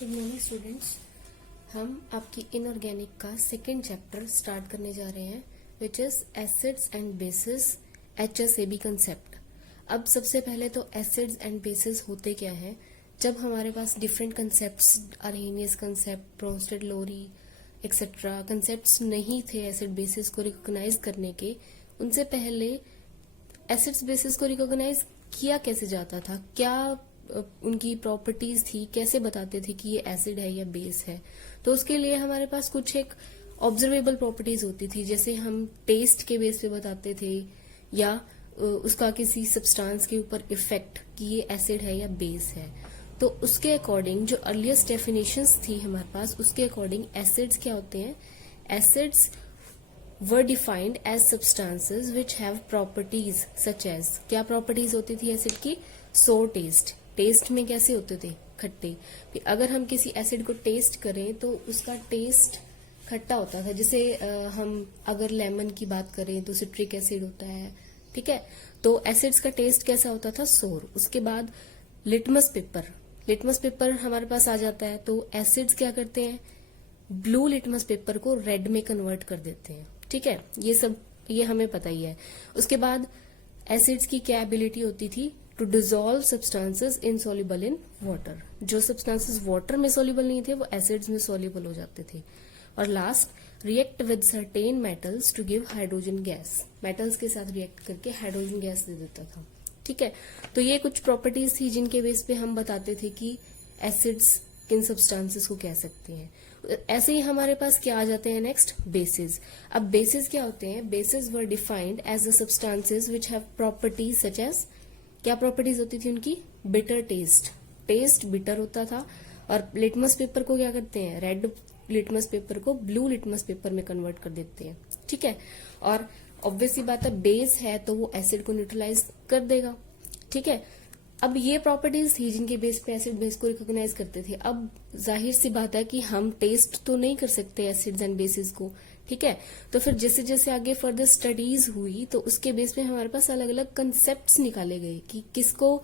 Good morning students. हम आपकी inorganic का सेकेंड चैप्टर स्टार्ट करने जा रहे हैं which is acids and basis HSAB concept. अब सबसे पहले तो एसिड्स एंड बेसिस होते क्या है। जब हमारे पास different concepts, Arrhenius concept, Bronsted Lowry etcetera concepts नहीं थे एसिड बेसिस को रिकॉग्नाइज करने के, उनसे पहले एसिड्स बेसिस को रिकॉग्नाइज किया कैसे जाता था, क्या उनकी प्रॉपर्टीज थी, कैसे बताते थे कि ये एसिड है या बेस है। तो उसके लिए हमारे पास कुछ एक ऑब्जर्वेबल प्रॉपर्टीज होती थी, जैसे हम टेस्ट के बेस पे बताते थे या उसका किसी सब्सटेंस के ऊपर इफेक्ट कि ये एसिड है या बेस है। तो उसके अकॉर्डिंग जो अर्लीस्ट डेफिनेशंस थी हमारे पास, उसके अकॉर्डिंग एसिड्स क्या होते हैं। Acids were defined as substances which have properties such as, क्या प्रॉपर्टीज होती थी एसिड की। सोर टेस्ट, टेस्ट में कैसे होते थे, खट्टे। अगर हम किसी एसिड को टेस्ट करें तो उसका टेस्ट खट्टा होता था। जैसे हम अगर लेमन की बात करें तो सिट्रिक एसिड होता है, ठीक है। तो एसिड्स का टेस्ट कैसा होता था, सोर। उसके बाद लिटमस पेपर, लिटमस पेपर हमारे पास आ जाता है। तो एसिड्स क्या करते हैं, ब्लू लिटमस पेपर को रेड में कन्वर्ट कर देते हैं, ठीक है। ये हमें पता ही है। उसके बाद एसिड्स की क्या एबिलिटी होती थी, to dissolve substances insoluble in water. जो सब्सटेंसेस वाटर में सॉल्युबल नहीं थे वो एसिड्स में सॉल्युबल हो जाते थे। और last, react with certain metals to give hydrogen gas, metals के साथ रिएक्ट करके हाइड्रोजन गैस दे देता था, ठीक है। तो ये कुछ प्रॉपर्टीज थी जिनके बेस पे हम बताते थे कि एसिड्स किन सब्सटेंसेस को कह सकते हैं। ऐसे ही हमारे पास क्या आ जाते हैं नेक्स्ट, बेसिस। अब बेसिस क्या होते हैं, bases were defined as the substances which have properties such as, क्या प्रॉपर्टीज होती थी उनकी, बिटर टेस्ट, टेस्ट बिटर होता था। और लिटमस पेपर को क्या करते हैं, रेड लिटमस पेपर को ब्लू लिटमस पेपर में कन्वर्ट कर देते हैं, ठीक है। और ऑब्वियसली बात है, बेस है तो वो एसिड को न्यूट्रलाइज कर देगा, ठीक है। अब ये प्रॉपर्टीज थी जिनके बेस पे एसिड बेस को रिकॉग्नाइज करते थे। अब जाहिर सी बात है कि हम टेस्ट तो नहीं कर सकते एसिड्स एंड बेसिस को, ठीक है। तो फिर जैसे जैसे आगे फर्दर स्टडीज हुई तो उसके बेस पे हमारे पास अलग अलग कंसेप्ट्स निकाले गए कि किसको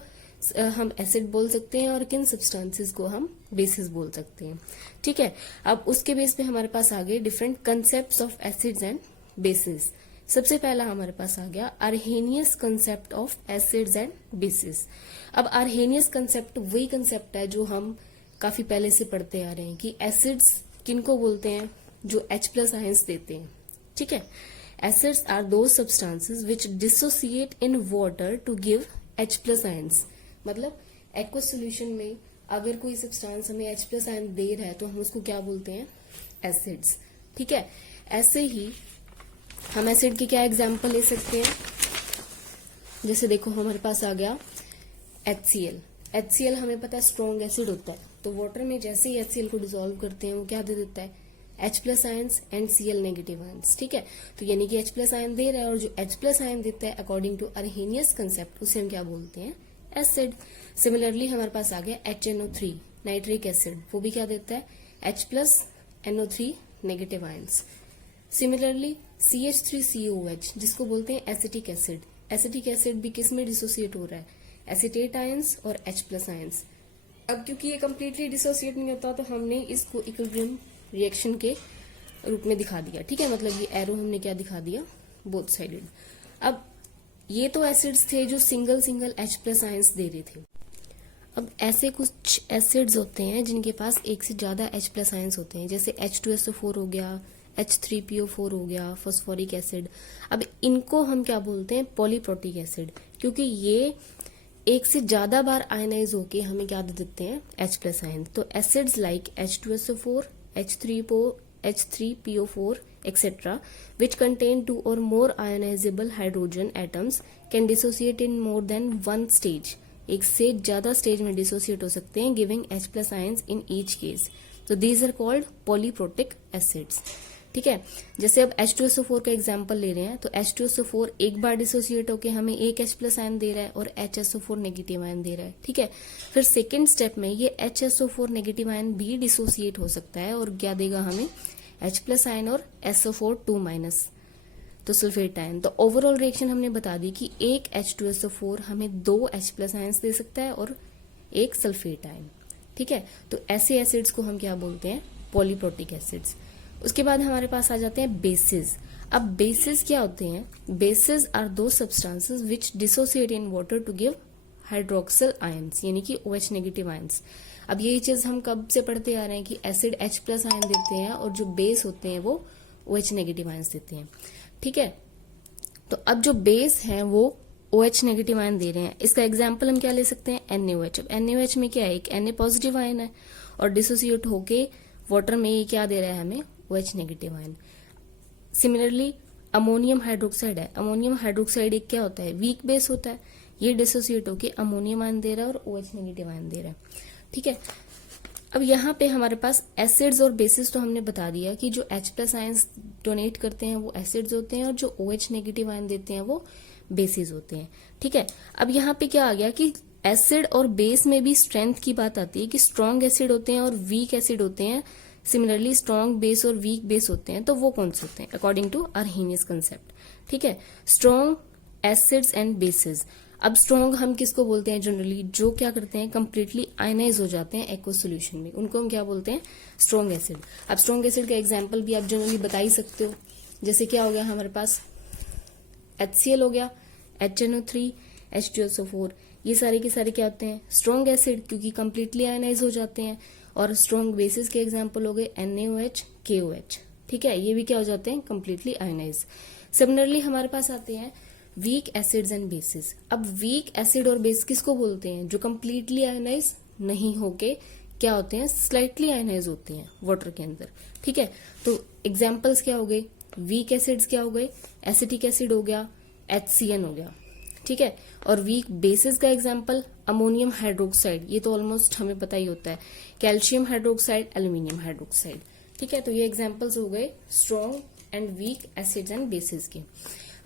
हम एसिड बोल सकते हैं और किन सब्सटेंसेस को हम बेसिस बोल सकते हैं, ठीक है। अब उसके बेस पे हमारे पास आ गए different concepts of acids and basis. सबसे पहला हमारे पास आ गया Arrhenius concept of acids and bases. अब अरहेनियस कंसेप्ट वही कंसेप्ट है जो हम काफी पहले से पढ़ते आ रहे हैं कि एसिड्स किनको बोलते हैं, जो H+ आयंस देते हैं, ठीक है। Acids are those substances which dissociate in water to give H+ ions. मतलब एक्वस सॉल्यूशन में अगर कोई सब्सटेंस हमें H+ आयन दे रहा है तो हम उसको क्या बोलते हैं, एसिड्स, ठीक है। ऐसे ही हम एसिड की क्या एग्जाम्पल ले सकते हैं, जैसे देखो हमारे पास आ गया HCl। HCl हमें पता है स्ट्रॉन्ग एसिड होता है, तो वाटर में जैसे ही HCl को डिसॉल्व करते हैं वो क्या दे देता है, H+ ions and Cl negative ions, ठीक है। तो यानी कि H+ आयन दे रहा है और जो H+ आयन देता है अकॉर्डिंग टू अरहेनियस कंसेप्ट उसे हम क्या बोलते हैं, एसिड। सिमिलरली हमारे पास आ गया HNO3 नाइट्रिक एसिड, वो भी क्या देता है, H+ NO3 negative ions. Similarly CH3COOH जिसको बोलते हैं एसिटिक एसिड, एसिटिक एसिड भी किस में डिसोसिएट हो रहा है, एसिटेट आयंस और H+ आयंस। अब क्योंकि ये कम्प्लीटली डिसोसिएट नहीं होता तो हमने इसको इक्विलिब्रियम रिएक्शन के रूप में दिखा दिया, ठीक है। मतलब ये एरो हमने क्या दिखा दिया, बोथ साइडेड। अब ये तो एसिड्स थे जो सिंगल सिंगल H+ आयंस दे रहे थे। अब ऐसे कुछ एसिड्स होते हैं जिनके पास एक से ज्यादा H+ आयंस होते हैं, जैसे H2SO4 हो गया, H3PO4 हो गया, फॉस्फोरिक एसिड। अब इनको हम क्या बोलते हैं, पॉलीप्रोटिक एसिड, क्योंकि ये एक से ज्यादा बार आयनाइज होके हमें क्या दे देते हैं, H+ आयन। तो acids like H2SO4, H3PO4 etc. which contain 2 or more ionizable hydrogen atoms can dissociate in more than one stage. एक से ज्यादा स्टेज में डिसोसिएट हो सकते हैं, giving H+ ions in each case. तो these are called polyprotic acids, ठीक है। जैसे अब H2SO4 का एग्जांपल ले रहे हैं तो H2SO4 एक बार डिसोसिएट होके हमें एक H+ आयन दे रहा है और HSO4 नेगेटिव आयन दे रहा है, ठीक है। फिर सेकेंड स्टेप में ये HSO4 नेगेटिव आयन भी डिसोसिएट हो सकता है और क्या देगा हमें, H+ आयन और SO4 2-, तो सल्फेट आयन। तो ओवरऑल रिएक्शन हमने बता दी कि एक H2SO4 हमें 2 H+ आयंस दे सकता है और एक सल्फेट आयन, ठीक है, तो ऐसे एसिड्स को हम क्या बोलते हैं, पॉलीप्रोटिक एसिड्स। उसके बाद हमारे पास आ जाते हैं बेसिस। अब बेसिस क्या होते हैं, bases are those substances which dissociate in water to give hydroxyl ions, यानी कि OH नेगेटिव आयंस। अब यही चीज हम कब से पढ़ते आ रहे हैं कि एसिड H प्लस आयन देते हैं और जो बेस होते हैं वो OH नेगेटिव आयंस देते हैं। ठीक है, तो अब जो बेस हैं वो OH नेगेटिव आयन दे रहे हैं। इसका एग्जाम्पल हम क्या ले सकते हैं, NaOH। अब NaOH में क्या है, एक Na पॉजिटिव आयन है और डिसोसिएट होके वाटर में ये क्या दे रहा है हमें, OH negative ion. Similarly ammonium hydroxide है, अमोनियम हाइड्रोक्साइड एक क्या होता है, वीक बेस होता है, ये डिसोसिएट होके अमोनियम आयन दे रहा है और OH नेगेटिव आयन दे रहा है। ठीक है, अब यहाँ पे हमारे पास एसिड्स और बेसिस तो हमने बता दिया कि जो H प्लस आयंस डोनेट करते हैं वो एसिड्स होते हैं और जो OH नेगेटिव आयन देते हैं वो बेसिस होते हैं। ठीक है, अब यहाँ पे क्या आ गया कि एसिड और बेस में भी स्ट्रेंथ की बात आती है कि स्ट्रॉन्ग एसिड होते हैं और वीक एसिड होते हैं। सिमिलरली स्ट्रॉन्ग बेस और वीक बेस होते हैं, तो वो कौन से होते हैं अकॉर्डिंग टू अर्हेनियस कंसेप्ट। ठीक है, स्ट्रॉन्ग एसिड्स एंड बेसिस। अब स्ट्रॉन्ग हम किसको बोलते हैं, जनरली जो क्या करते हैं, कंप्लीटली आयनाइज हो जाते हैं एक्वस सॉल्यूशन में, उनको हम क्या बोलते हैं, स्ट्रॉन्ग एसिड। अब स्ट्रॉन्ग एसिड का एग्जांपल भी आप जनरली बता ही सकते हो, जैसे क्या हो गया हमारे पास HCl हो गया, HNO3, H2SO4, ये सारे के सारे क्या होते हैं, स्ट्रॉन्ग एसिड, क्योंकि कंप्लीटली आयनाइज हो जाते हैं। और स्ट्रॉन्ग बेसिस के एग्जांपल हो गए NaOH, KOH। ठीक है, ये भी क्या हो जाते हैं, कंप्लीटली आयनाइज। सिमिलरली हमारे पास आते हैं वीक एसिड्स एंड बेसिस। अब वीक एसिड और बेस किसको बोलते हैं, जो कंप्लीटली आयनाइज नहीं होके क्या होते हैं, स्लाइटली आयनाइज होते हैं वाटर के अंदर। ठीक है, तो एग्जांपल्स क्या हो गए, वीक एसिड्स क्या हो गए, एसिटिक एसिड हो गया, HCN हो गया। ठीक है, और वीक बेसिस का एग्जांपल अमोनियम हाइड्रोक्साइड, ये तो ऑलमोस्ट हमें पता ही होता है, कैल्शियम हाइड्रोक्साइड, एल्यूमिनियम हाइड्रोक्साइड। ठीक है, तो ये एग्जांपल्स हो गए strong and weak acids and basis के।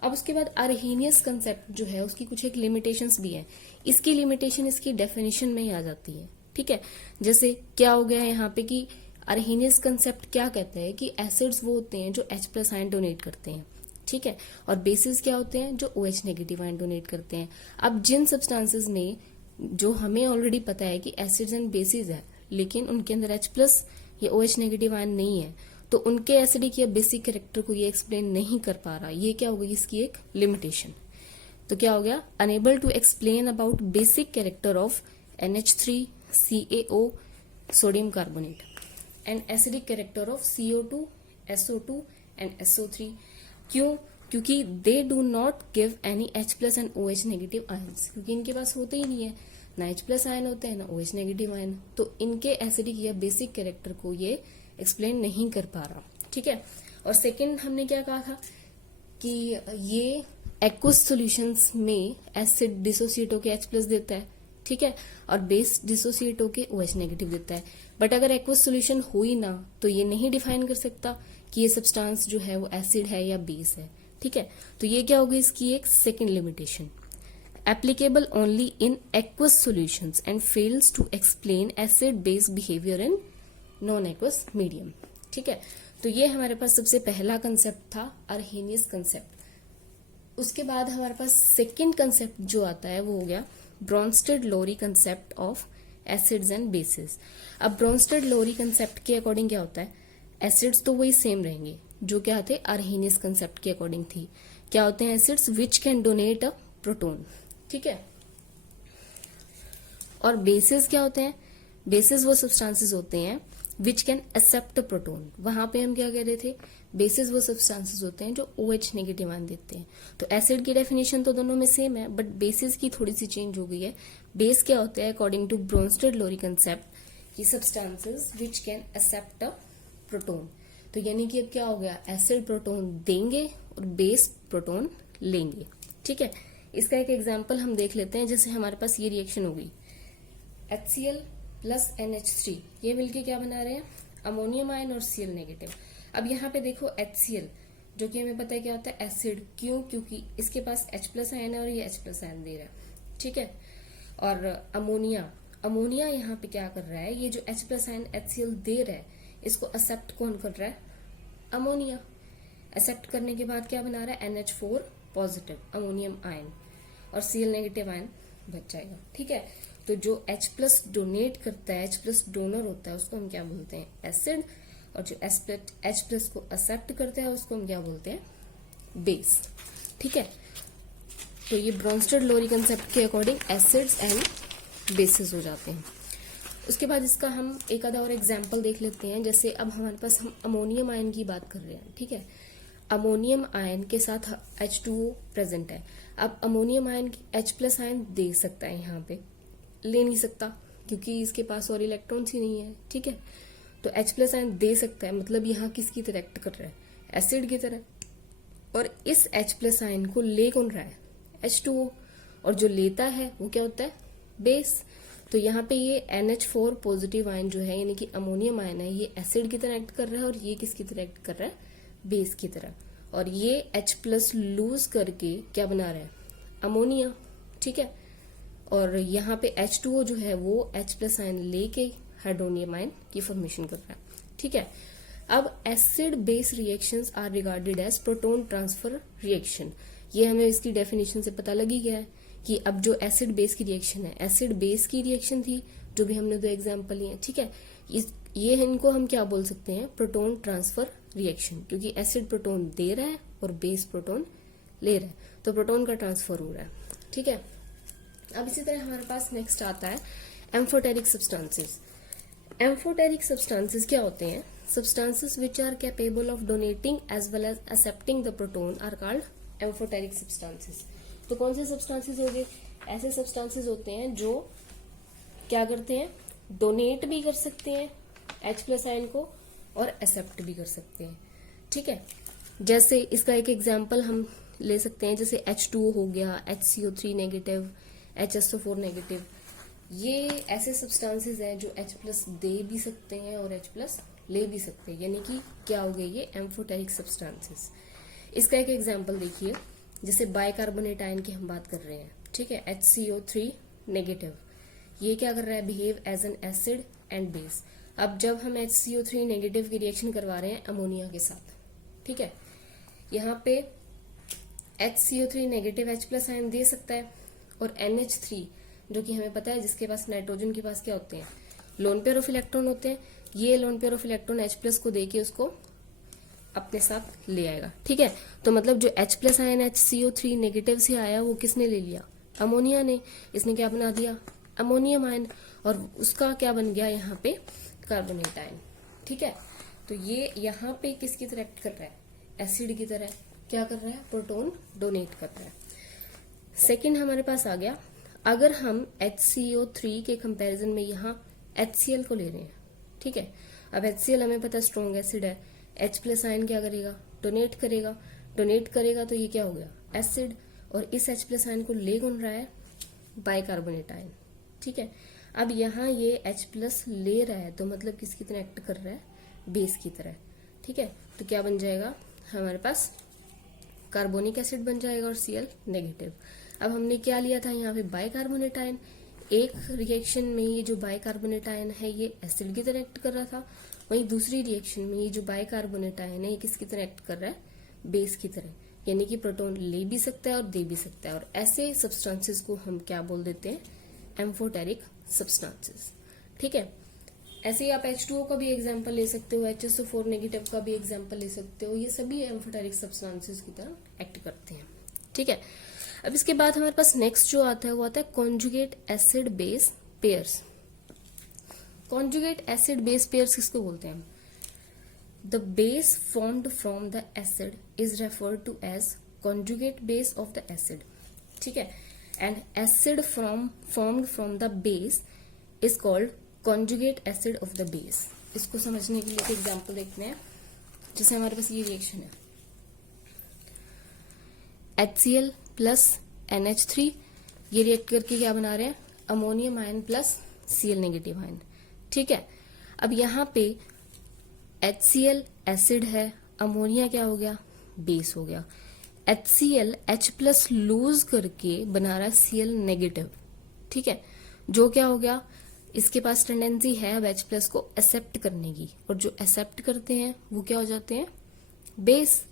अब उसके बाद अर्हेनियस कंसेप्ट जो है उसकी कुछ एक लिमिटेशंस भी है। इसकी लिमिटेशन इसकी डेफिनेशन में ही आ जाती है। ठीक है, जैसे क्या हो गया है यहाँ पे कि अर्हेनियस कंसेप्ट क्या कहता है कि एसिड्स वो होते हैं जो H प्लस आयन डोनेट करते हैं। ठीक है, और बेसिस क्या होते हैं, जो OH नेगेटिव आयन डोनेट करते हैं। अब जिन सब्सटेंसेस में, जो हमें ऑलरेडी पता है कि एसिड्स एंड बेसिस है, लेकिन उनके अंदर H प्लस या OH नेगेटिव आयन नहीं है, तो उनके एसिडिक या बेसिक कैरेक्टर को ये एक्सप्लेन नहीं कर पा रहा। ये क्या हो गई इसकी एक लिमिटेशन। तो क्या हो गया, unable to explain about basic character of NH3, CaO, sodium carbonate, and acidic character of CO2, SO2 and SO3। क्यों, क्योंकि they do not give any H plus and OH negative ions, क्योंकि इनके पास होते ही नहीं है, ना H प्लस आयन होते हैं ना OH नेगेटिव आयन, तो इनके एसिडिक या बेसिक कैरेक्टर को ये एक्सप्लेन नहीं कर पा रहा। ठीक है, और सेकंड हमने क्या कहा था कि ये एक्वस सॉल्यूशंस में एसिड डिसोसिएट होके H प्लस देता है। ठीक है, और बेस डिसोसिएट होके OH नेगेटिव देता है। बट अगर एक्वस सॉल्यूशन हो ही ना तो ये नहीं डिफाइन कर सकता कि ये सब्सटेंस जो है वो एसिड है या बेस है। ठीक है, तो ये क्या होगी इसकी एक second limitation, applicable only in aqueous solutions and fails to explain acid base behaviour in non aqueous medium. ठीक है, तो ये हमारे पास सबसे पहला कंसेप्ट था अर्हेनियस कंसेप्ट। उसके बाद हमारे पास सेकंड कंसेप्ट जो आता है वो हो गया Bronsted Lowry concept of acids and bases. अब ब्रोंस्टेड-लोरी कंसेप्ट के अकॉर्डिंग क्या होता है, एसिड्स तो वही सेम रहेंगे जो क्या थे अर्हेनियस कंसेप्ट के अकॉर्डिंग थी। क्या होते हैं acids, which can donate a proton. ठीक है, और बेसिस क्या होते हैं, बेसिस वो सब्सटेंसेस होते हैं विच कैन एक्सेप्ट प्रोटोन। वहां पे हम क्या कह रहे थे, बेसिस वो सब्सटेंसेस होते हैं जो OH नेगेटिव आयन देते हैं। तो एसिड की डेफिनेशन तो दोनों में सेम है, बट बेसिस की थोड़ी सी चेंज हो गई है। बेस क्या होता है अकॉर्डिंग टू ब्रोंस्टेड-लोरी कंसेप्ट की substances which can accept a proton. तो यानी कि अब क्या हो गया, एसिड प्रोटोन देंगे और बेस प्रोटोन लेंगे। ठीक है, इसका एक एग्जाम्पल हम देख लेते हैं। जैसे हमारे पास ये रिएक्शन हो गई, HCl प्लस NH3, ये मिलके क्या बना रहे हैं, अमोनियम आयन और Cl नेगेटिव। अब यहाँ पे देखो HCl, जो कि हमें पता है क्या होता है एसिड, क्यों, क्योंकि इसके पास H प्लस आयन है और ये H प्लस आयन दे रहा है। ठीक है, और अमोनिया यहाँ पे क्या कर रहा है, ये जो H प्लस आयन HCl दे रहा है इसको एक्सेप्ट कौन कर रहा है, अमोनिया। एक्सेप्ट करने के बाद क्या बना रहा है, NH4 पॉजिटिव अमोनियम आयन, और Cl नेगेटिव आयन बच जाएगा। ठीक है, तो जो H प्लस डोनेट करता है, H प्लस डोनर होता है, उसको हम क्या बोलते हैं? एसिड। और जो H प्लस को एक्सेप्ट करता है उसको हम क्या बोलते हैं? बेस। ठीक है, तो ये ब्रोंस्टेड-लोरी कंसेप्ट के अकॉर्डिंग एसिड्स एंड बेसिस हो जाते हैं। उसके बाद इसका हम एक आधा और एग्जाम्पल देख लेते हैं। जैसे अब हमारे पास हम अमोनियम आयन की बात कर रहे हैं। ठीक है, अमोनियम आयन के साथ H2O प्रेजेंट है। अब ammonium ion H plus ion दे सकता है, यहाँ पे ले नहीं सकता क्योंकि इसके पास और इलेक्ट्रॉन्स ही नहीं है। ठीक है, तो H प्लस आयन दे सकता है, मतलब यहाँ किसकी तरह एक्ट कर रहा है? एसिड की तरह। और इस H प्लस आयन को ले कौन रहा है? H2O। और जो लेता है वो क्या होता है? बेस। तो यहाँ पे ये NH4 पॉजिटिव आयन जो है, यानी कि अमोनियम आयन है, ये एसिड की तरह एक्ट कर रहा है और ये किसकी तरह एक्ट कर रहा है? बेस की तरह। और ये H प्लस लूज करके क्या बना रहा है? अमोनिया। ठीक है, और यहाँ पे H2O जो है वो H प्लस आयन लेके हाइड्रोनियम आयन की फॉर्मेशन कर रहा है। ठीक है, अब acid base reactions are regarded as proton transfer reaction. ये हमें इसकी डेफिनेशन से पता लग ही गया है कि अब जो एसिड बेस की रिएक्शन है, एसिड बेस की रिएक्शन थी, जो भी हमने दो एग्जाम्पल लिए। ठीक है, ये इनको हम क्या बोल सकते हैं? प्रोटोन ट्रांसफर रिएक्शन, क्योंकि एसिड प्रोटोन दे रहा है और बेस प्रोटोन ले रहा है, तो प्रोटोन का ट्रांसफर हो रहा है। ठीक है, अब इसी तरह हमारे पास नेक्स्ट आता है एम्फोटेरिक सब्सटेंसेस। एम्फोटेरिक सब्सटेंसेस क्या होते हैं? Substances which are capable of donating as well as accepting the proton are called amphoteric substances. तो कौन से सब्सटेंसेस हो गए? ऐसे सब्सटेंसेस होते हैं जो क्या करते हैं? डोनेट भी कर सकते हैं H प्लस आयन को और एक्सेप्ट भी कर सकते हैं। ठीक है, जैसे इसका एक एग्जाम्पल हम ले सकते हैं, जैसे H2O हो गया, HCO3 नेगेटिव, HSO4 नेगेटिव। ये ऐसे सब्सटेंसेस हैं जो H प्लस दे भी सकते हैं और H प्लस ले भी सकते हैं, यानी कि क्या हो गए? ये एम्फोटेरिक सब्सटेंसेस। इसका एक एग्जाम्पल देखिए, जैसे बाइकार्बोनेट आयन की हम बात कर रहे हैं। ठीक है, HCO3 नेगेटिव, ये क्या कर रहा है? Behave as an acid and base. अब जब हम HCO3 नेगेटिव की रिएक्शन करवा रहे हैं अमोनिया के साथ, ठीक है, यहाँ पे HCO3 negative H plus ion दे सकता है, और NH3 जो कि हमें पता है जिसके पास नाइट्रोजन के पास क्या होते हैं? लोन पेयर ऑफ इलेक्ट्रॉन होते हैं। ये lone pair of electron H plus को देके उसको अपने साथ ले आएगा। ठीक है, तो मतलब जो H plus ion HCO3 negative से आया वो किसने ले लिया? अमोनिया ने। इसने क्या बना दिया? अमोनियम आयन, और उसका क्या बन गया यहाँ पे? Carbonate ion. ठीक है, तो ये यहाँ पे किसकी तरह एक्ट कर रहा है? एसिड की तरह। क्या कर रहा है? प्रोटोन डोनेट कर रहा है। सेकंड हमारे पास आ गया, अगर हम HCO3 के कंपैरिजन में यहाँ HCl को ले रहे हैं। ठीक है, अब HCl हमें पता स्ट्रॉन्ग एसिड है, H प्लस आयन क्या करेगा? डोनेट करेगा। डोनेट करेगा तो ये क्या हो गया? एसिड। और इस H प्लस आयन को ले कौन रहा है? Bicarbonate ion. ठीक है, अब यहाँ ये H प्लस ले रहा है, तो मतलब किसकी तरह एक्ट कर रहा है? बेस की तरह। ठीक है, तो क्या बन जाएगा हमारे पास? कार्बोनिक एसिड बन जाएगा और Cl नेगेटिव। अब हमने क्या लिया था यहाँ पे? Bicarbonate ion. एक रिएक्शन में ये जो बाइकार्बोनेट आयन है ये एसिड की तरह एक्ट कर रहा था, वहीं दूसरी रिएक्शन में ये जो बाइकार्बोनेट आयन है ये किसकी तरह एक्ट कर रहा है? बेस की तरह, यानी कि प्रोटोन ले भी सकता है और दे भी सकता है। और ऐसे सब्सटेंसेस को हम क्या बोल देते हैं? Amphoteric substances. ठीक है, ऐसे ही आप H2O का भी एग्जाम्पल ले सकते हो, HSO4 नेगेटिव का भी एग्जाम्पल ले सकते हो। ये सभी एम्फोटेरिक सब्सटेंसेस की तरह एक्ट करते हैं। ठीक है, अब इसके बाद हमारे पास नेक्स्ट जो आता है वो आता है conjugate acid base pairs. Conjugate acid base pairs किसको बोलते हैं हम? The base formed from the acid is referred to as conjugate base of the acid. ठीक है, and acid formed from the base is called conjugate acid of the base. इसको समझने के लिए एक एग्जाम्पल देखते हैं। जैसे हमारे पास ये रिएक्शन है, HCl प्लस NH3, ये रिएक्ट करके क्या बना रहे हैं? Ammonium ion plus Cl negative ion. ठीक है, अब यहाँ पे HCl एसिड है, अमोनिया क्या हो गया? बेस हो गया। HCl H प्लस लूज करके बना रहा है Cl नेगेटिव। ठीक है, जो क्या हो गया? इसके पास टेंडेंसी है अब H प्लस को एक्सेप्ट करने की, और जो एक्सेप्ट करते हैं वो क्या हो जाते हैं? बेस।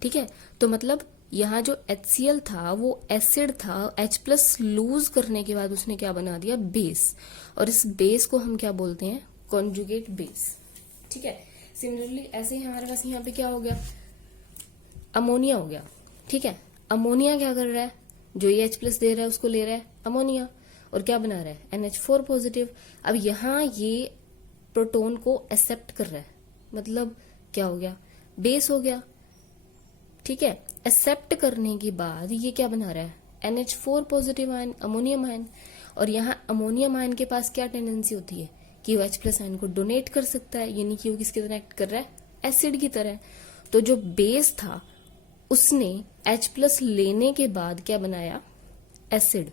ठीक है, तो मतलब यहाँ जो HCl था वो एसिड था, H+ लूज करने के बाद उसने क्या बना दिया, बेस, और इस बेस को हम क्या बोलते हैं, कॉन्जुगेट बेस। ठीक है, सिमिलरली ऐसे ही हमारे पास यहाँ पे क्या हो गया, अमोनिया हो गया। ठीक है, अमोनिया क्या कर रहा है, जो ये H+ दे रहा है उसको ले रहा है अमोनिया, और क्या बना रहा है, NH4 पॉजिटिव। अब यहाँ ये प्रोटोन को एक्सेप्ट कर रहा है, मतलब क्या हो गया, बेस हो गया। ठीक है, एक्सेप्ट करने के बाद ये क्या बना रहा है, NH4 positive ion, ammonium ion. और यहाँ अमोनियम आयन के पास क्या टेंडेंसी होती है कि वो H+ आयन को डोनेट कर सकता है, यानी कि वो किसकी तरह एक्ट कर रहा है, एसिड की तरह। तो जो बेस था उसने H+ लेने के बाद क्या बनाया, एसिड।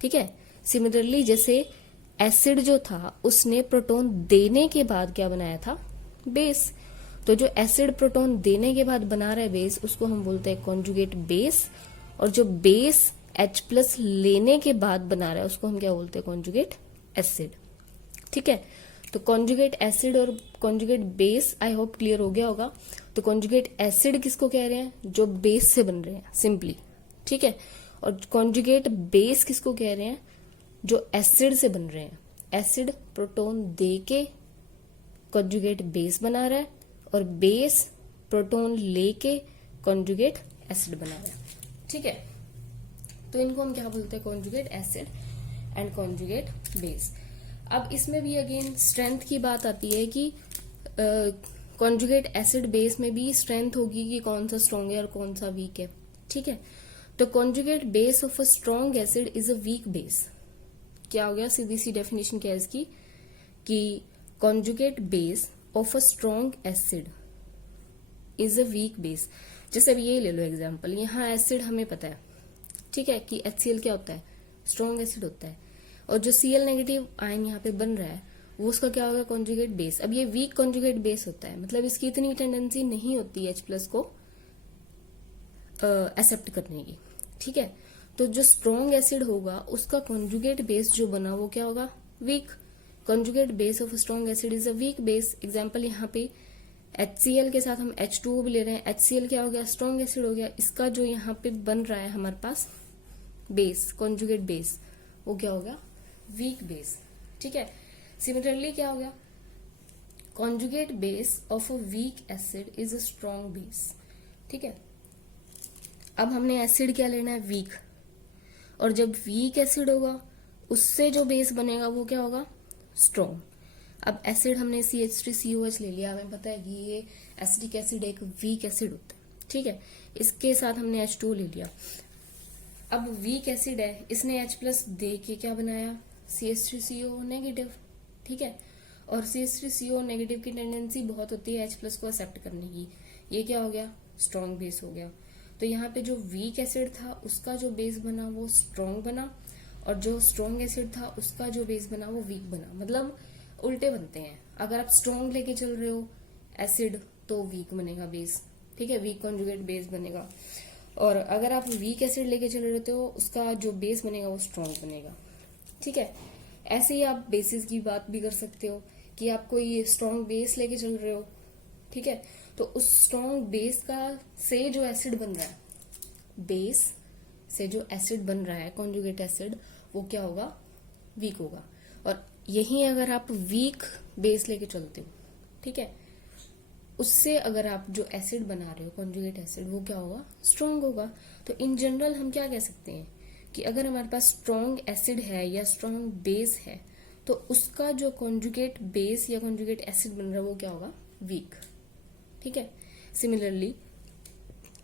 ठीक है, सिमिलरली जैसे एसिड जो था उसने प्रोटॉन देने के बाद क्या बनाया था, बेस। तो जो एसिड प्रोटॉन देने के बाद बना रहा है बेस, उसको हम बोलते हैं कॉन्जुगेट बेस। और जो बेस H+ लेने के बाद बना रहा है उसको हम क्या बोलते हैं, कॉन्जुगेट एसिड। ठीक है, तो कॉन्जुगेट एसिड और conjugate base I hope clear हो गया होगा। तो कॉन्जुगेट एसिड किसको कह रहे हैं, जो बेस से बन रहे हैं सिंपली। ठीक है, और कॉन्जुगेट बेस किसको कह रहे हैं, जो एसिड से बन रहे हैं। एसिड प्रोटॉन दे के कॉन्जुगेट बेस बना रहा है, और बेस प्रोटॉन लेके कॉन्जुगेट एसिड बना रहा है। ठीक है, तो इनको हम क्या बोलते हैं, conjugate acid and conjugate base. अब इसमें भी अगेन स्ट्रेंथ की बात आती है कि कॉन्जुगेट एसिड बेस में भी स्ट्रेंथ होगी कि कौन सा स्ट्रॉन्ग है और कौन सा वीक है। ठीक है, तो conjugate base of a strong acid is a weak base. क्या हो गया, सीधी सी डेफिनेशन क्या है इसकी, कि conjugate base of a strong acid is a weak base. जैसे अब ये ले लो एग्जांपल, यहाँ एसिड हमें पता है, ठीक है, कि HCl क्या होता है, स्ट्रॉन्ग एसिड होता है, और जो Cl नेगेटिव आयन यहाँ पे बन रहा है वो उसका क्या होगा, कॉन्जुगेट बेस। अब ये वीक कॉन्जुगेट बेस होता है, मतलब इसकी इतनी टेंडेंसी नहीं होती H+ को एक्सेप्ट करने की। ठीक है, तो जो स्ट्रॉन्ग एसिड होगा उसका कॉन्जुगेट बेस जो बना वो क्या होगा, weak. Conjugate base of strong acid is a weak base. Example यहाँ पे HCl के साथ हम H2O भी ले रहे हैं, HCl क्या हो गया, स्ट्रॉन्ग एसिड हो गया। इसका जो यहाँ पे बन रहा है हमारे पास बेस, कॉन्जुगेट बेस, वो क्या हो गया, वीक बेस। ठीक है, सिमिलरली क्या हो गया, conjugate base of a weak acid is a strong base. ठीक है, अब हमने एसिड क्या लेना है, वीक, और जब वीक एसिड होगा उससे जो बेस बनेगा वो क्या होगा, स्ट्रॉन्ग। अब एसिड हमने CH3COH ले लिया, हमें पता है कि ये एसिडिक एसिड एक वीक एसिड होता है। ठीक है, इसके साथ हमने H2O ले लिया। अब वीक एसिड है, इसने H+ दे के क्या बनाया, CH3CO नेगेटिव। ठीक है, और CH3CO नेगेटिव की टेंडेंसी बहुत होती है H+ को एक्सेप्ट करने की। ये क्या हो गया, स्ट्रॉन्ग बेस हो गया। तो यहाँ पे जो वीक एसिड था उसका जो बेस बना वो स्ट्रॉन्ग बना, और जो स्ट्रॉन्ग एसिड था उसका जो बेस बना वो वीक बना। मतलब उल्टे बनते हैं, अगर आप स्ट्रॉन्ग लेके चल रहे हो एसिड तो वीक बनेगा बेस। ठीक है, वीक कॉन्जुगेट बेस बनेगा, और अगर आप वीक एसिड लेके चल रहे हो उसका जो बेस बनेगा वो स्ट्रॉन्ग बनेगा। ठीक है, ऐसे ही आप बेसिस की बात भी कर सकते हो कि आप कोई स्ट्रॉन्ग बेस लेके चल रहे हो। ठीक है, तो उस स्ट्रॉन्ग बेस का से जो एसिड बन रहा है, बेस से जो एसिड बन रहा है कॉन्जुगेट एसिड, वो क्या होगा, वीक होगा। और यही अगर आप वीक बेस लेके चलते हो, ठीक है, उससे अगर आप जो एसिड बना रहे हो कॉन्जुगेट एसिड, वो क्या होगा, स्ट्रॉन्ग होगा। तो इन जनरल हम क्या कह सकते हैं कि अगर हमारे पास स्ट्रॉन्ग एसिड है या स्ट्रॉन्ग बेस है तो उसका जो कॉन्जुगेट बेस या कॉन्जुगेट एसिड बन रहा है वो क्या होगा, वीक। ठीक है, सिमिलरली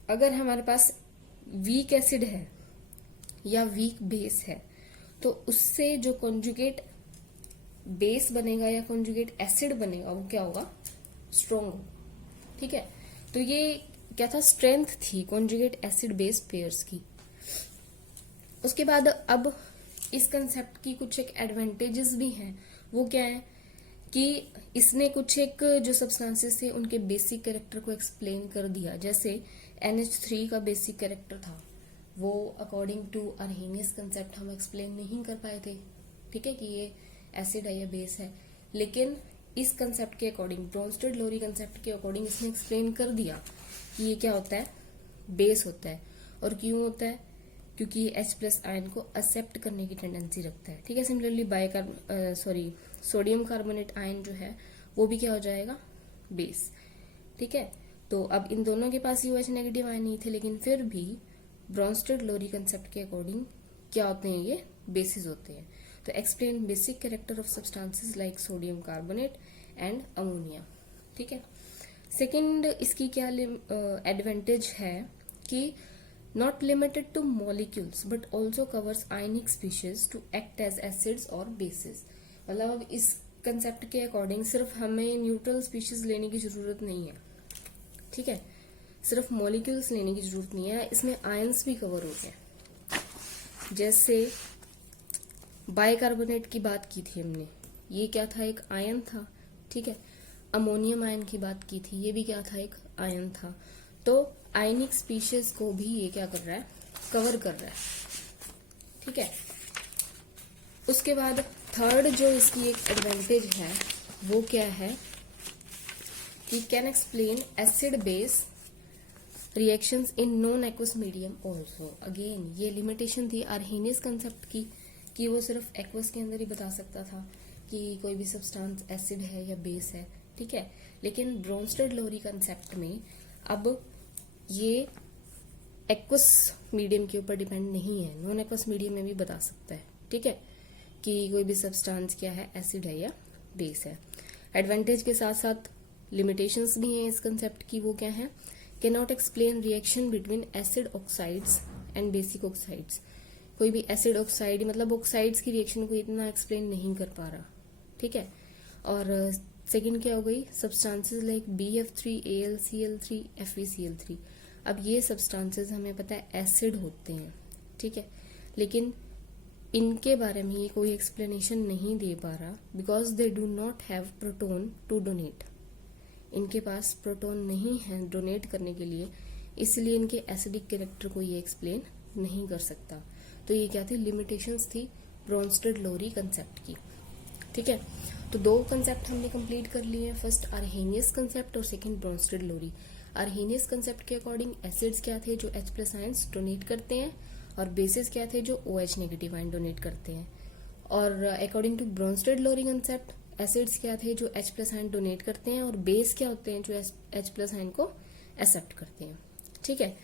अगर हमारे पास वीक एसिड है या वीक बेस है तो उससे जो कॉन्जुगेट बेस बनेगा या कॉन्जुगेट एसिड बनेगा वो क्या होगा, स्ट्रॉन्ग होगा। ठीक है, तो ये क्या था, स्ट्रेंथ थी कॉन्जुगेट एसिड बेस पेयर्स की। उसके बाद अब इस कंसेप्ट की कुछ एक एडवांटेजेस भी हैं। वो क्या है कि इसने कुछ एक जो सब्सटेंसेस थे उनके बेसिक कैरेक्टर को एक्सप्लेन कर दिया। जैसे NH3 का बेसिक कैरेक्टर था वो अकॉर्डिंग टू अर्हेनियस कंसेप्ट हम एक्सप्लेन नहीं कर पाए थे। ठीक है, कि ये एसिड है या बेस है, लेकिन इस कंसेप्ट के अकॉर्डिंग, ब्रोंस्टेड-लोरी कंसेप्ट के अकॉर्डिंग इसने एक्सप्लेन कर दिया कि ये क्या होता है, बेस होता है। और क्यों होता है? क्योंकि H प्लस आयन को एक्सेप्ट करने की टेंडेंसी रखता है। ठीक है, सिमिलरली सोडियम कार्बोनेट आयन जो है वो भी क्या हो जाएगा? बेस। ठीक है, तो अब इन दोनों के पास OH नेगेटिव आयन नहीं थे, लेकिन फिर भी ब्रॉन्स्टेड-लोरी कंसेप्ट के अकॉर्डिंग क्या होते हैं? ये बेसिस होते हैं। तो explain basic character of substances like sodium carbonate and ammonia. ठीक है, सेकंड इसकी क्या एडवांटेज है कि not limited to molecules but also covers ionic species to act as acids और बेसिस। मतलब अब इस कंसेप्ट के अकॉर्डिंग सिर्फ हमें न्यूट्रल स्पीशीज लेने की जरूरत नहीं है। ठीक है, सिर्फ मॉलिक्यूल्स लेने की जरूरत नहीं है, इसमें आयंस भी कवर हो गए। जैसे बाइकार्बोनेट की बात की थी हमने, ये क्या था? एक आयन था। ठीक है, अमोनियम आयन की बात की थी, ये भी क्या था? एक आयन था। तो आयनिक स्पीशीज को भी ये क्या कर रहा है? कवर कर रहा है। ठीक है, उसके बाद थर्ड जो इसकी एक एडवांटेज है वो क्या है कि can explain acid base reactions in non aqueous medium also. Again ये लिमिटेशन थी आर्हेनियस कंसेप्ट की कि वो सिर्फ एक्वस के अंदर ही बता सकता था कि कोई भी सब्सटेंस एसिड है या बेस है। ठीक है, लेकिन ब्रॉन्स्टेड-लोरी कंसेप्ट में अब ये एक्वस मीडियम के ऊपर डिपेंड नहीं है, नॉन एक्वस मीडियम में भी बता सकता है। ठीक है, कि कोई भी सब्सटेंस क्या है? एसिड है या बेस है। एडवांटेज के साथ साथ लिमिटेशंस भी हैं इस कंसेप्ट की। वो क्या है? Can not explain reaction between acid oxides and basic oxides. कोई भी एसिड ऑक्साइड मतलब ऑक्साइड्स की रिएक्शन को इतना एक्सप्लेन नहीं कर पा रहा। ठीक है, और सेकंड क्या हो गई? Substances like BF3, AlCl3, FeCl3। अब ये सब्सटेंसेस हमें पता है एसिड होते हैं। ठीक है, लेकिन इनके बारे में ये कोई एक्सप्लेनेशन नहीं दे पा रहा because they do not have proton to donate. इनके पास प्रोटोन नहीं है डोनेट करने के लिए, इसलिए इनके एसिडिक कैरेक्टर को ये एक्सप्लेन नहीं कर सकता। तो ये क्या थी? लिमिटेशंस थी ब्रॉन्स्टेड-लोरी कंसेप्ट की। ठीक है, तो दो कंसेप्ट हमने कंप्लीट कर लिए हैं, फर्स्ट आर्हेनियस कंसेप्ट और सेकंड ब्रॉन्स्टेड-लोरी। आर्हेनियस कंसेप्ट के अकॉर्डिंग एसिड्स क्या थे? जो H प्लस आयंस डोनेट करते हैं, और बेसिस क्या थे? जो OH नेगेटिव आयन डोनेट करते हैं। और अकॉर्डिंग टू ब्रॉन्स्टेड-लोरी कंसेप्ट एसिड्स क्या थे? जो H प्लस आयन डोनेट करते हैं, और बेस क्या होते हैं? जो H प्लस आयन को एक्सेप्ट करते हैं। ठीक है,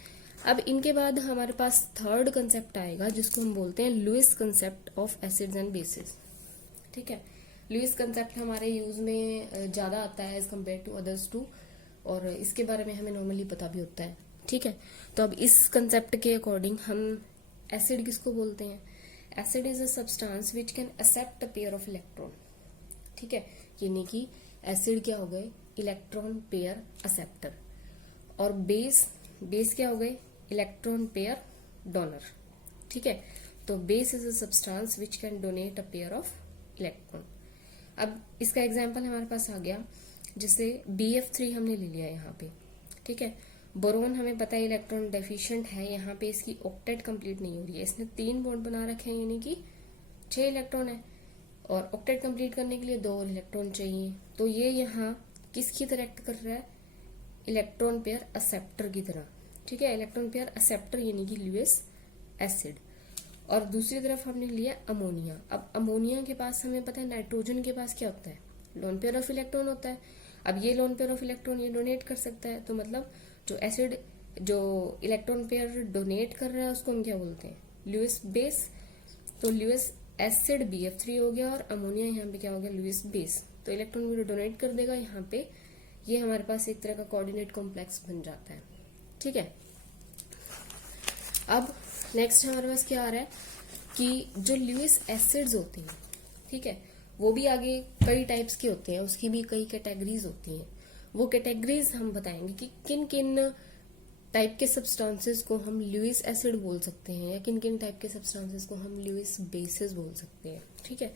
अब इनके बाद हमारे पास थर्ड कंसेप्ट आएगा जिसको हम बोलते हैं Lewis concept of acids and bases. ठीक है, लुईस कंसेप्ट हमारे यूज में ज्यादा आता है as compare to others too, और इसके बारे में हमें नॉर्मली पता भी होता है। ठीक है, तो अब इस कंसेप्ट के अकॉर्डिंग हम एसिड किसको बोलते हैं? Acid is a substance which can accept a pair of electron. ठीक है, यानी कि एसिड क्या हो गए? Electron pair acceptor. और बेस क्या हो गए? Electron pair donor. ठीक है, तो base is a substance which can donate a pair of electron. अब इसका एग्जाम्पल हमारे पास आ गया, जैसे BF3 हमने ले लिया यहाँ पे। ठीक है, बोरोन हमें पता है इलेक्ट्रॉन डेफिशिएंट है, यहाँ पे इसकी ऑक्टेट कंप्लीट नहीं हो रही है, इसने 3 बॉन्ड बना रखे हैं, यानी कि 6 इलेक्ट्रॉन है, और ऑक्टेट कंप्लीट करने के लिए 2 और इलेक्ट्रॉन चाहिए। तो ये यहाँ किसकी तरह एक्ट कर रहा है? इलेक्ट्रॉन पेयर एक्सेप्टर की तरह। ठीक है, इलेक्ट्रॉन पेयर एक्सेप्टर यानी कि लुईस एसिड। और दूसरी तरफ हमने लिया अमोनिया। अब अमोनिया के पास हमें पता है नाइट्रोजन के पास क्या होता है? लोन पेयर ऑफ इलेक्ट्रॉन होता है। अब ये लोन पेयर ऑफ इलेक्ट्रॉन ये डोनेट कर सकता है, तो मतलब जो एसिड जो इलेक्ट्रॉन पेयर डोनेट कर रहा है उसको हम क्या बोलते हैं? Lewis base. तो लुईस एसिड BF3 हो गया, और अमोनिया यहाँ पे क्या हो गया? Lewis base. तो इलेक्ट्रॉन भी डोनेट कर देगा यहाँ पे, ये हमारे पास एक तरह का कोऑर्डिनेट कॉम्प्लेक्स बन जाता है। ठीक है, अब नेक्स्ट हमारे पास क्या आ रहा है कि जो लुईस एसिड्स होते हैं, ठीक है, वो भी आगे कई टाइप्स के होते हैं, उसकी भी कई कैटेगरीज होती हैं। वो कैटेगरीज हम बताएंगे कि किन किन टाइप के सब्सटेंसेस को हम लुईस एसिड बोल सकते हैं, या किन किन टाइप के सब्सटेंसेस को हम लुईस बेसिस बोल सकते हैं। ठीक है,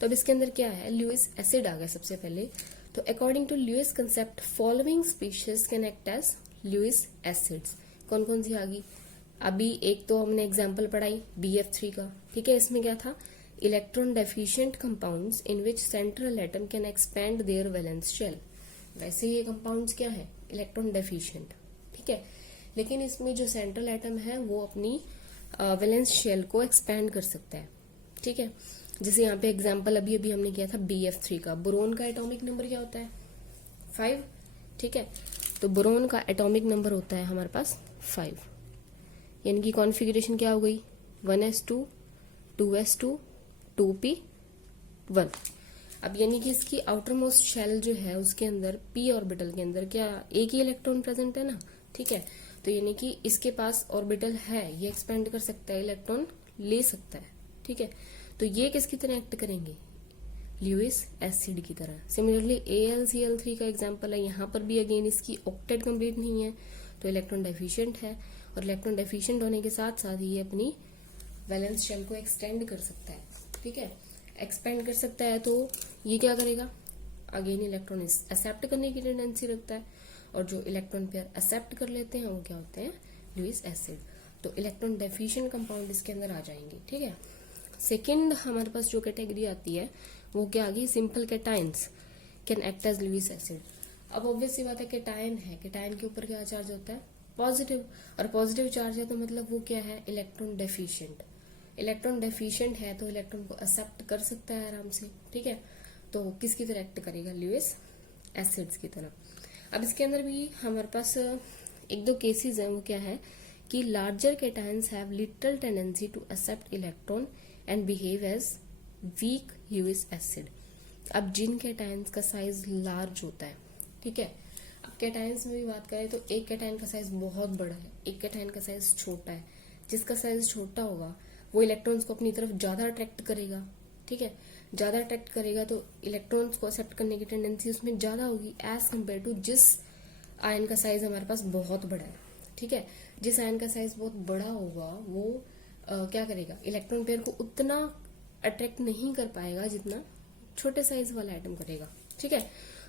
तो अब इसके अंदर क्या है? लुईस एसिड आ गया सबसे पहले। तो according to Lewis concept following species can act as Lewis acids. कौन कौन सी आ गई? अभी एक तो हमने एग्जाम्पल पढ़ाई BF3 का। ठीक है, इसमें क्या था? Electron deficient compounds in which central atom can expand their valence shell. वैसे ये कंपाउंड्स क्या है? Electron deficient. ठीक है, लेकिन इसमें जो सेंट्रल एटम है वो अपनी वैलेंस शेल को एक्सपेंड कर सकता है। ठीक है, जैसे यहाँ पे एग्जांपल अभी अभी हमने किया था BF3 का। बोरोन का एटॉमिक नंबर क्या होता है? 5। ठीक है, तो बोरोन का एटॉमिक नंबर होता है हमारे पास 5, यानी कि कॉन्फ़िगरेशन क्या हो गई? 1s2 2s2 2p1। अब यानी कि इसकी आउटर मोस्ट शेल जो है उसके अंदर p ऑर्बिटल के अंदर क्या एक ही इलेक्ट्रॉन प्रेजेंट है ना। ठीक है, तो यानी कि इसके पास ऑर्बिटल है, ये एक्सपेंड कर सकता है, इलेक्ट्रॉन ले सकता है। ठीक है, तो ये किसकी तरह एक्ट करेंगे? ल्यूइस एसिड की तरह। सिमिलरली AlCl3 का एग्जांपल है, यहाँ पर भी अगेन इसकी ऑक्टेट कंप्लीट नहीं है तो इलेक्ट्रॉन डेफिशिएंट है, और इलेक्ट्रॉन डेफिशिएंट होने के साथ साथ ये अपनी वैलेंस शेल को एक्सटेंड कर सकता है। ठीक है, एक्सपेंड कर सकता है तो ये क्या करेगा? अगेन इलेक्ट्रॉन एक्सेप्ट करने की टेंडेंसी रखता है, और जो इलेक्ट्रॉन पेयर एक्सेप्ट कर लेते हैं वो क्या होते हैं? Lewis acid. तो इलेक्ट्रॉन डेफिशिएंट कंपाउंड इसके अंदर आ जाएंगे। ठीक है, सेकेंड हमारे पास जो कैटेगरी आती है वो क्या आ गई? Simple cations can act as Lewis acid. अब ऑब्वियस सी बात है, कैटायन है, कैटायन के ऊपर क्या चार्ज होता है? पॉजिटिव, और पॉजिटिव चार्ज है तो मतलब वो क्या है? Electron deficient. इलेक्ट्रॉन डेफिशिएंट है तो इलेक्ट्रॉन को एक्सेप्ट कर सकता है आराम से। ठीक है, तो किसकी तरह एक्ट करेगा? ल्यूइस एसिड्स की तरह। अब इसके अंदर भी हमारे पास एक दो केसेस हैं, वो क्या है कि larger cations have little tendency to accept electron and behave as weak Lewis acid. अब जिन कैटायंस का साइज लार्ज होता है, ठीक है, अब कैटायंस में भी बात करें तो एक कैटायन का साइज बहुत बड़ा है, एक कैटायन का साइज छोटा है। जिसका साइज छोटा होगा वो इलेक्ट्रॉन्स को अपनी तरफ ज्यादा अट्रैक्ट करेगा। ठीक है, ज्यादा अट्रैक्ट करेगा तो इलेक्ट्रॉन्स को एक्सेप्ट करने की टेंडेंसी उसमें ज्यादा होगी एज कम्पेयर टू जिस आयन का साइज हमारे पास बहुत बड़ा है। ठीक है, जिस आयन का साइज बहुत बड़ा होगा वो क्या करेगा? इलेक्ट्रॉन पेयर को उतना अट्रैक्ट नहीं कर पाएगा जितना छोटे साइज वाला एटम करेगा। ठीक है,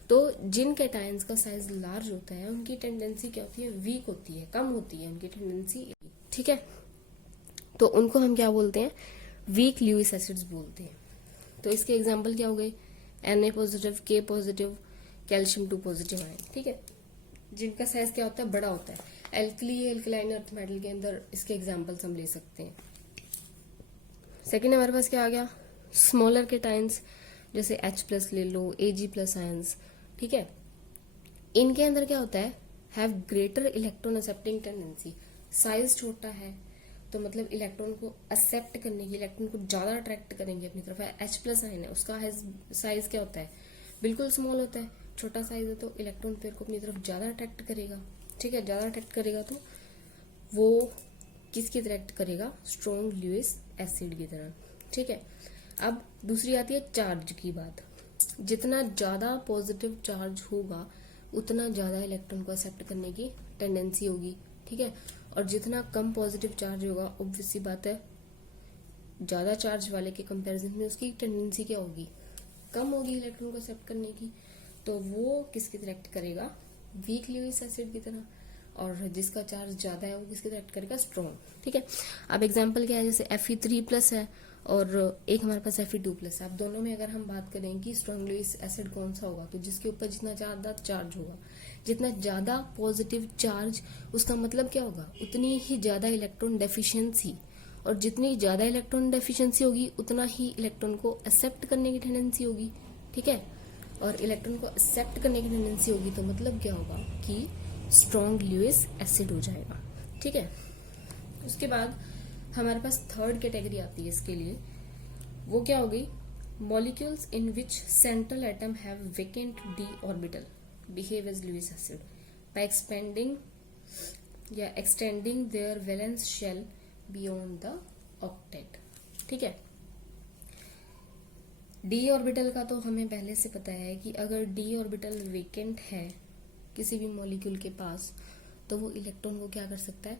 तो जिन कैटायंस का साइज लार्ज होता है उनकी टेंडेंसी क्या होती है? वीक होती है, कम होती है उनकी टेंडेंसी। ठीक है, तो उनको हम क्या बोलते हैं? वीक ल्यूइस एसिड्स बोलते हैं। तो इसके एग्जांपल क्या हो गए? Na positive, K positive, calcium 2 positive ion. ठीक है, जिनका साइज क्या होता है? बड़ा होता है। एल्कली, एल्कलाइन अर्थ मेटल के अंदर इसके एग्जांपल्स हम ले सकते हैं। सेकेंड हमारे पास क्या आ गया? स्मॉलर कैटायंस, जैसे H+ ले लो, Ag+ आयंस। ठीक है, इनके अंदर क्या होता है? Have greater electron accepting tendency. Size छोटा है तो मतलब इलेक्ट्रॉन को एक्सेप्ट करने की, इलेक्ट्रॉन को ज्यादा अट्रैक्ट करेंगे अपनी तरफ। H+ आयन है, उसका साइज क्या होता है? बिल्कुल स्मॉल होता है, छोटा साइज है तो इलेक्ट्रॉन पेयर को अपनी तरफ ज्यादा अट्रैक्ट करेगा। ठीक है, ज्यादा अट्रैक्ट करेगा तो वो किसकी तरह एक्ट करेगा? स्ट्रॉन्ग ल्यूइस एसिड की तरह। ठीक है, अब दूसरी आती है चार्ज की बात। जितना ज्यादा पॉजिटिव चार्ज होगा उतना ज्यादा इलेक्ट्रॉन को एक्सेप्ट करने की टेंडेंसी होगी। ठीक है, और जितना कम पॉजिटिव चार्ज होगा ऑब्वियस सी बात है ज्यादा चार्ज वाले के कंपैरिजन में उसकी टेंडेंसी क्या होगी? कम होगी इलेक्ट्रॉन को एक्सेप्ट करने की। तो वो किसकी तरह एक्ट करेगा? वीक ल्यूइस एसिड की तरह। और जिसका चार्ज ज्यादा है वो किसकी तरह एक्ट करेगा? स्ट्रॉन्ग। ठीक है, अब एग्जांपल क्या है? जैसे Fe3+ है और एक हमारे पास Fe2+ है। अब दोनों में अगर हम बात करें कि स्ट्रॉन्ग ल्यूइस एसिड कौन सा होगा, तो जिसके ऊपर जितना ज्यादा चार्ज होगा, जितना ज्यादा पॉजिटिव चार्ज, उसका मतलब क्या होगा? उतनी ही ज्यादा इलेक्ट्रॉन डेफिशिएंसी, और जितनी ज्यादा इलेक्ट्रॉन डेफिशिएंसी होगी उतना ही इलेक्ट्रॉन को एक्सेप्ट करने की टेंडेंसी होगी। ठीक है, और इलेक्ट्रॉन को एक्सेप्ट करने की टेंडेंसी होगी तो मतलब क्या होगा? कि स्ट्रॉन्ग ल्यूइस एसिड हो जाएगा। ठीक है, उसके बाद हमारे पास थर्ड कैटेगरी आती है इसके लिए, वो क्या हो गई? Molecules in which central atom have vacant d orbital behave as Lewis acid by expanding या extending their valence shell beyond the octet. ठीक है, d ऑर्बिटल का तो हमें पहले से पता है कि अगर d ऑर्बिटल वेकेंट है किसी भी मॉलिक्यूल के पास तो वो इलेक्ट्रॉन को क्या कर सकता है?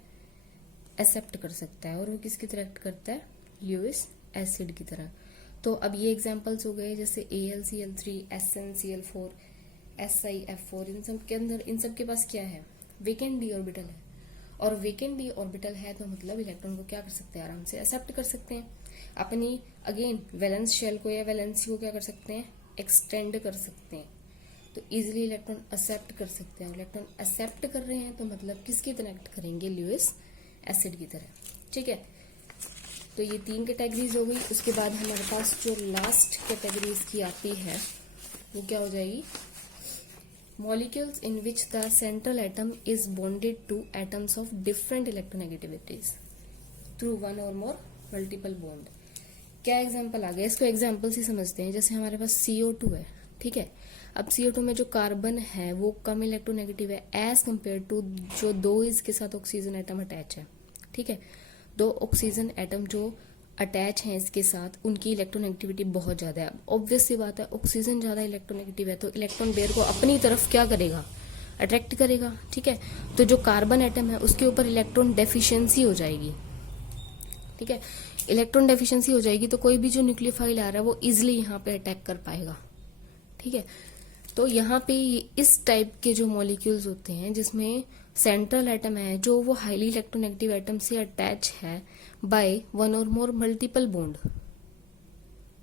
एक्सेप्ट कर सकता है, और वो किसकी तरह एक्ट करता है? ल्यूइस एसिड की तरह। तो अब ये एग्जांपल्स हो गए जैसे AlCl3, SnCl4, SiF4। इन सब के अंदर, इन सब के पास क्या है? वेकेंट d ऑर्बिटल है, और वेकेंट d ऑर्बिटल है तो मतलब इलेक्ट्रॉन को क्या कर सकते हैं? आराम से एक्सेप्ट कर सकते हैं। अपनी अगेन वैलेंस शेल को या वैलेंसी को क्या कर सकते हैं? एक्सटेंड कर सकते हैं। तो इजीली इलेक्ट्रॉन एक्सेप्ट कर सकते हैं। इलेक्ट्रॉन एक्सेप्ट कर रहे हैं तो मतलब किसकी तरह एक्ट करेंगे, ल्यूइस एसिड की तरह। ठीक है, तो ये 3 कैटेगरीज हो गई। उसके बाद हमारे पास जो लास्ट कैटेगरीज की आती है वो क्या हो जाएगी, molecules in which the central atom is bonded to atoms of different electronegativities through one or more multiple bond। क्या एग्जांपल आ गया, इसको एग्जांपल से समझते हैं। जैसे हमारे पास CO2 है, ठीक है। अब CO2 में जो कार्बन है वो कम इलेक्ट्रोनेगेटिव है एज कम्पेयर टू जो 2 इसके साथ ऑक्सीजन एटम अटैच है। ठीक है, 2 ऑक्सीजन एटम जो अटैच हैं इसके साथ, उनकी इलेक्ट्रोनेगेटिविटी बहुत ज्यादा है। ऑब्वियस सी बात है, ऑक्सीजन ज्यादा इलेक्ट्रोनेगेटिव है तो इलेक्ट्रॉन पेयर को अपनी तरफ क्या करेगा, अट्रैक्ट करेगा। ठीक है, तो जो कार्बन एटम है उसके ऊपर इलेक्ट्रॉन डेफिशिएंसी हो जाएगी। ठीक है, इलेक्ट्रॉन डेफिशिएंसी हो जाएगी तो कोई भी जो न्यूक्लियोफाइल आ रहा है वो इजिली यहाँ पे अटैक कर पाएगा। ठीक है, तो यहाँ पे इस टाइप के जो मॉलिक्यूल्स होते हैं जिसमें सेंट्रल एटम है जो वो हाईली इलेक्ट्रोनेगेटिव एटम से अटैच है बाय 1 और मोर मल्टीपल बॉन्ड,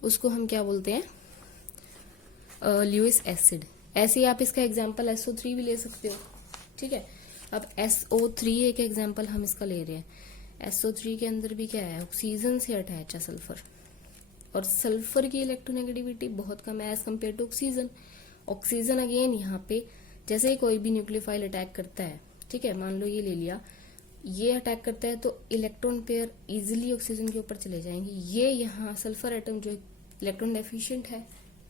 उसको हम क्या बोलते हैं, ल्यूइस एसिड। ऐसे ही आप इसका एग्जांपल SO3 भी ले सकते हो। ठीक है, अब SO3 एक एग्जांपल हम इसका ले रहे हैं। SO3 के अंदर भी क्या है, ऑक्सीजन से अटैच है सल्फर, और सल्फर की इलेक्ट्रोनेगेटिविटी बहुत कम है as compare to oxygen. Oxygen again यहाँ पे जैसे ही कोई भी न्यूक्लियोफाइल अटैक करता है, ठीक है, मान लो ये ले लिया, ये अटैक करता है तो इलेक्ट्रॉन पेयर इजीली ऑक्सीजन के ऊपर चले जाएंगे। ये यहाँ सल्फर एटम जो इलेक्ट्रॉन डेफिशिएंट है,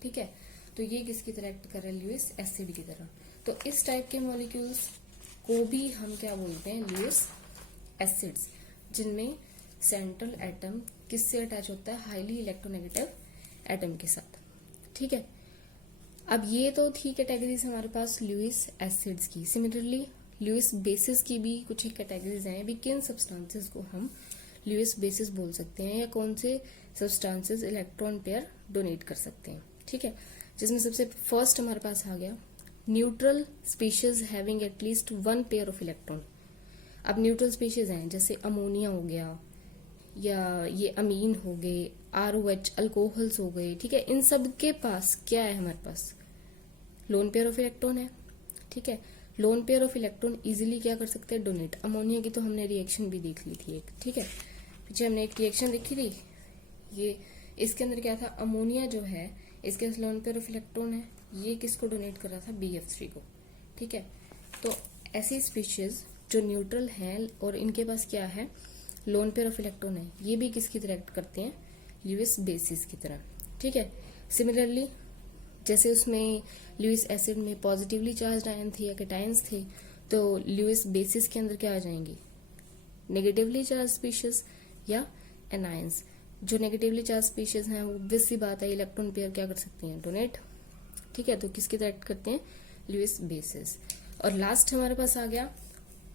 ठीक है, तो ये किसकी तरह एक्ट कर रहा है, ल्यूइस एसिड की तरह। तो इस टाइप के मॉलिक्यूल्स को भी हम क्या बोलते हैं, ल्यूइस एसिड्स, जिनमें सेंट्रल एटम किससे अटैच होता है, हाईली इलेक्ट्रोनेगेटिव एटम के साथ। ठीक है, अब ये तो थी कैटेगरीज हमारे पास ल्यूइस एसिड्स की। सिमिलरली ल्यूइस बेसिस की भी कुछ कैटेगरीज हैं। अभी किन सब्सटेंसेस को हम ल्यूइस बेसिस बोल सकते हैं या कौन से सब्सटेंसेस इलेक्ट्रॉन पेयर डोनेट कर सकते हैं। ठीक है, जिसमें सबसे फर्स्ट हमारे पास आ गया neutral species having at least 1 pair of electron. अब न्यूट्रल स्पीशीज हैं जैसे अमोनिया हो गया या ये अमीन हो गए, ROH अल्कोहल्स हो गए। ठीक है, इन सब के पास क्या है, हमारे पास लोन पेयर ऑफ इलेक्ट्रॉन है। ठीक है, lone pair of electron easily क्या कर सकते हैं, डोनेट। अमोनिया की तो हमने रिएक्शन भी देख ली थी एक। ठीक है, पीछे हमने एक रिएक्शन देखी थी, ये इसके अंदर क्या था, अमोनिया जो है इसके लोन पेयर ऑफ इलेक्ट्रॉन है, ये किसको डोनेट कर रहा था, BF3 को। ठीक है, तो ऐसी स्पीशीज जो न्यूट्रल है और इनके पास क्या है, लोन पेयर ऑफ इलेक्ट्रॉन है, ये भी किसकी तरह एक्ट करते हैं, ल्यूइस बेसिस की तरह। ठीक है, सिमिलरली जैसे उसमें ल्यूइस एसिड में पॉजिटिवली चार्ज आयन थे या कैटायंस थे, तो ल्यूइस बेसिस के अंदर क्या आ जाएंगी, नेगेटिवली चार्ज स्पीशीज या एनायंस। जो नेगेटिवली चार्ज स्पीशीज हैं वो ऑब्वियस सी बात है, इलेक्ट्रॉन पेयर क्या कर सकती हैं, डोनेट। ठीक है, तो किसकी तरह एक्ट करते हैं, ल्यूइस बेसिस। और लास्ट हमारे पास आ गया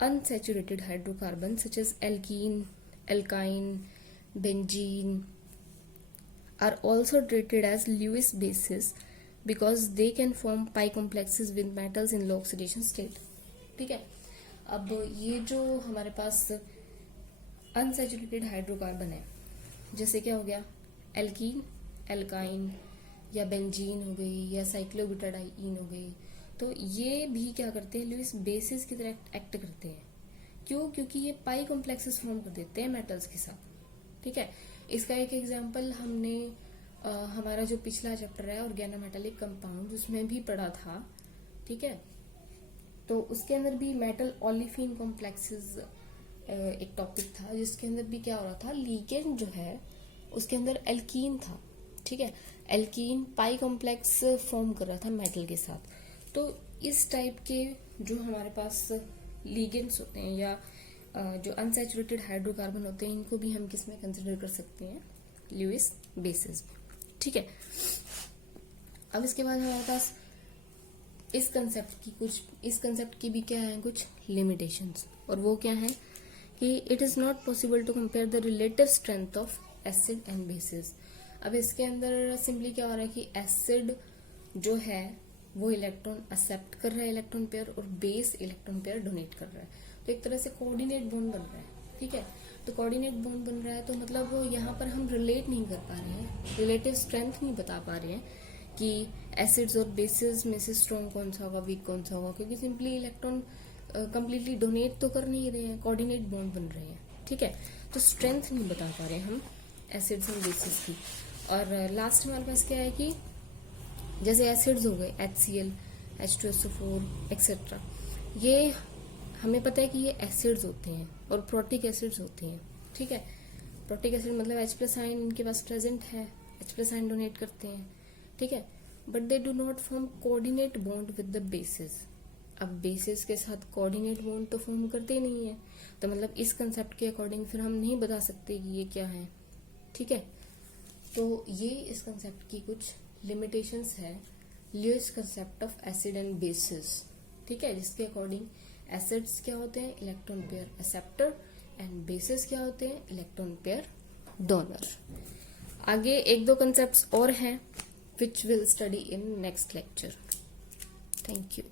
unsaturated hydrocarbon such as alkene, alkyne, benzene are also treated as Lewis bases because they can form pi complexes with metals in low oxidation state। ठीक है, अब ये जो हमारे पास अनसैचुरेटेड हाइड्रोकार्बन है, जैसे क्या हो गया, एल्कीन, एल्काइन या बेंजीन हो गई या साइक्लोब्यूटाडाइन हो गई, तो ये भी क्या करते हैं, ल्यूइस बेसिस की तरह एक्ट करते हैं। क्यों, क्योंकि ये पाई कॉम्प्लेक्सेस फॉर्म कर देते हैं मेटल्स के साथ। ठीक है, इसका एक एग्जांपल हमने हमारा जो पिछला चैप्टर है ऑर्गेनोमेटालिक कंपाउंड उसमें भी पढ़ा था। ठीक है, तो उसके अंदर भी मेटल ओलिफिन कॉम्प्लेक्सेस एक टॉपिक था, जिसके अंदर भी क्या हो रहा था, लिगेंड जो है उसके अंदर एल्कीन था। ठीक है, एल्कीन पाई कॉम्प्लेक्स फॉर्म कर रहा था मेटल के साथ। तो इस टाइप के जो हमारे पास लिगेंड्स होते हैं या जो अनसैचुरेटेड हाइड्रोकार्बन होते हैं, इनको भी हम किस में कंसिडर कर सकते हैं, ल्यूइस बेसिस में। ठीक है, अब इसके बाद हमारे पास इस कंसेप्ट की भी क्या है, कुछ लिमिटेशंस, और वो क्या है कि it is not possible to compare the relative strength of acid and bases. अब इसके अंदर सिंपली क्या हो रहा है कि एसिड जो है वो इलेक्ट्रॉन एक्सेप्ट कर रहा है इलेक्ट्रॉन पेयर, और बेस इलेक्ट्रॉन पेयर डोनेट कर रहा है। तो एक तरह से कोऑर्डिनेट बॉन्ड बन रहा है। ठीक है, तो कोऑर्डिनेट बॉन्ड बन रहा है तो मतलब वो यहाँ पर हम रिलेट नहीं कर पा रहे हैं, रिलेटिव स्ट्रेंथ नहीं बता पा रहे हैं कि एसिड्स और बेसिस में से स्ट्रॉन्ग कौन सा होगा, वीक कौन सा होगा, क्योंकि सिंपली इलेक्ट्रॉन कंप्लीटली डोनेट तो कर नहीं रहे हैं, कोऑर्डिनेट बॉन्ड बन रहे हैं, ठीक है। तो स्ट्रेंथ नहीं बता पा रहे हम एसिड्स एंड बेसिस की। और लास्ट हमारे पास क्या है कि जैसे एसिड्स हो गए HCl, H2SO4 एक्सेट्रा, ये हमें पता है कि ये एसिड्स होते हैं और प्रोटिक एसिड्स होते हैं, ठीक है। प्रोटिक एसिड मतलब H+ आयन इनके पास प्रेजेंट है, H+ आयन डोनेट करते हैं, ठीक है, but they do not form coordinate bond with the basis. अब बेसिस के साथ कोऑर्डिनेट बॉन्ड तो फॉर्म करते ही नहीं है, तो मतलब इस कंसेप्ट के अकॉर्डिंग फिर हम नहीं बता सकते कि ये क्या है, ठीक है। तो ये इस कंसेप्ट की कुछ लिमिटेशंस है, Lewis concept of acid and bases, ठीक है, जिसके अकॉर्डिंग एसिड्स क्या होते हैं, electron pair acceptor, and bases क्या होते हैं, इलेक्ट्रॉन पेयर डोनर। आगे एक दो कंसेप्ट्स और हैं which will study in next lecture. Thank you.